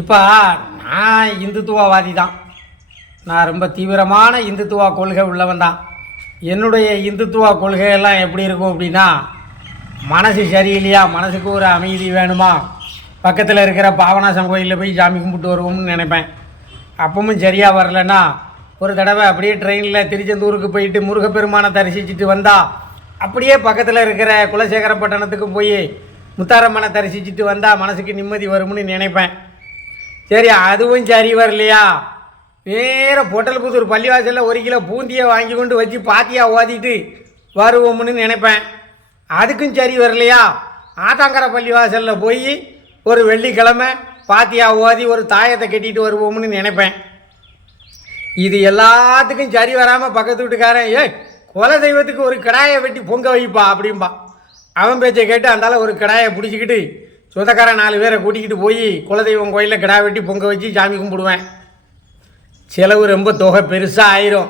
இப்போ நான் இந்துத்துவவாதி தான். நான் ரொம்ப தீவிரமான இந்துத்துவ கொள்கை உள்ளவன் தான். என்னுடைய இந்துத்துவ கொள்கையெல்லாம் எப்படி இருக்கும் அப்படின்னா, மனசு சரியில்லையா, மனசுக்கு ஒரு அமைதி வேணுமா, பக்கத்தில் இருக்கிற பாபநாசம் கோயிலில் போய் சாமி கும்பிட்டு வருவோம்னு நினைப்பேன். அப்பவும் சரியாக வரலன்னா ஒரு தடவை அப்படியே ட்ரெயினில் திருச்செந்தூருக்கு போயிட்டு முருகப்பெருமானை தரிசிச்சுட்டு வந்தால், அப்படியே பக்கத்தில் இருக்கிற குலசேகரப்பட்டணத்துக்கு போய் முத்தாரம்மனை தரிசிச்சுட்டு வந்தால் மனசுக்கு நிம்மதி வரும்னு நினைப்பேன். சரி, அதுவும் சரி வரலையா, வேறு பொட்டல்புத்தூர் பள்ளிவாசலில் 1 கிலோ பூந்தியை வாங்கி கொண்டு வச்சு பாத்தியாக ஓதிட்டு வருவோம்னு நினைப்பேன். அதுக்கும் சரி வரலையா, ஆத்தாங்கரை பள்ளிவாசலில் போய் ஒரு வெள்ளிக்கிழமை பாத்தியாக ஓதி ஒரு தாயத்தை கட்டிட்டு வருவோம்னு நினைப்பேன். இது எல்லாத்துக்கும் சரி வராமல் பக்கத்து வீட்டுக்காரன், குல தெய்வத்துக்கு ஒரு கடாயை வெட்டி பொங்க வைப்பா அப்படின்பா. அவன் பேச்சை கேட்டு அந்தால ஒரு கடாயை பிடிச்சிக்கிட்டு சொந்தக்காரன் 4 பேரை கூட்டிக்கிட்டு போய் குலதெய்வம் கோயிலில் கிடா வெட்டி பொங்க வச்சு சாமி கும்பிடுவேன். செலவு ரொம்ப தொகை பெருசாக ஆயிரும்.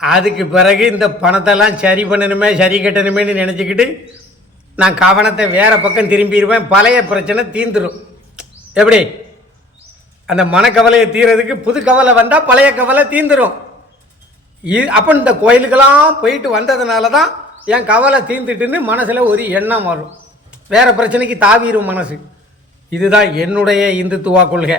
அதுக்கு பிறகு இந்த பணத்தெல்லாம் சரி பண்ணணுமே, சரி கட்டணுமேனு நினச்சிக்கிட்டு நான் கவனத்தை வேறு பக்கம் திரும்பிடுவேன். பழைய பிரச்சனை தீர்ந்துடும். எப்படி அந்த மனக்கவலையை தீர்றதுக்கு புது கவலை வந்தால் பழைய கவலை தீர்ந்துடும். அப்போ இந்த கோயிலுக்கெல்லாம் போயிட்டு வந்ததுனால தான் என் கவலை தீர்ந்துட்டுன்னு மனசில் ஒரு எண்ணம் வரும். வேறு பிரச்சனைக்கு தாவிரும் மனசு. இதுதான் என்னுடைய இந்துத்துவ கொள்கை.